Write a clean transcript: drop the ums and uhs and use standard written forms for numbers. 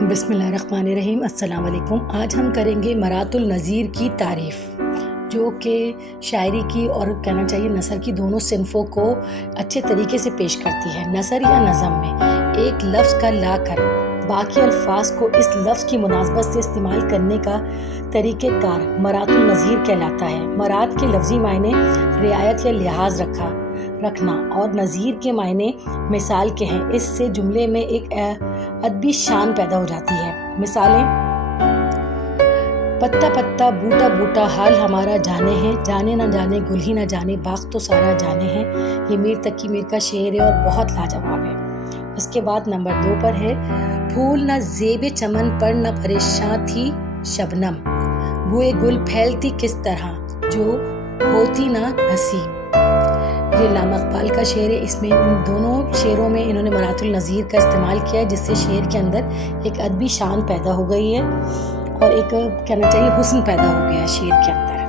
بسم اللہ الرحمن الرحیم۔ السلام علیکم۔ آج ہم کریں گے مرات النظیر کی تعریف، جو کہ شاعری کی اور کہنا چاہیے نثر کی دونوں صنفوں کو اچھے طریقے سے پیش کرتی ہے۔ نثر یا نظم میں ایک لفظ کا لا کر باقی الفاظ کو اس لفظ کی مناسبت سے استعمال کرنے کا طریقہ کار مرات النظیر کہلاتا ہے۔ مرات کے لفظی معنی رعایت یا لحاظ رکھنا اور نظیر کے معنی مثال کے ہیں۔ اس سے جملے میں ایک ادبی شان پیدا ہو جاتی ہے۔ مثالیں: پتا پتا بوٹا بوٹا حال ہمارا جانے ہیں، جانے نہ جانے گل ہی نہ جانے باغ تو سارا جانے ہیں۔ یہ میر تقی میر کا شعر ہے اور بہت لاجواب ہے۔ اس کے بعد نمبر 2 پر ہے: پھول نہ زیب چمن پر نہ پریشاں تھی شبنم، بوئے گل پھیلتی کس طرح جو ہوتی نہ نسیم۔ یہ علامہ اقبال کا شعر ہے۔ اس میں ان دونوں شعروں میں انہوں نے مرات النظیر کا استعمال کیا ہے، جس سے شعر کے اندر ایک ادبی شان پیدا ہو گئی ہے اور ایک کہنا چاہیے حسن پیدا ہو گیا ہے شعر کے اندر۔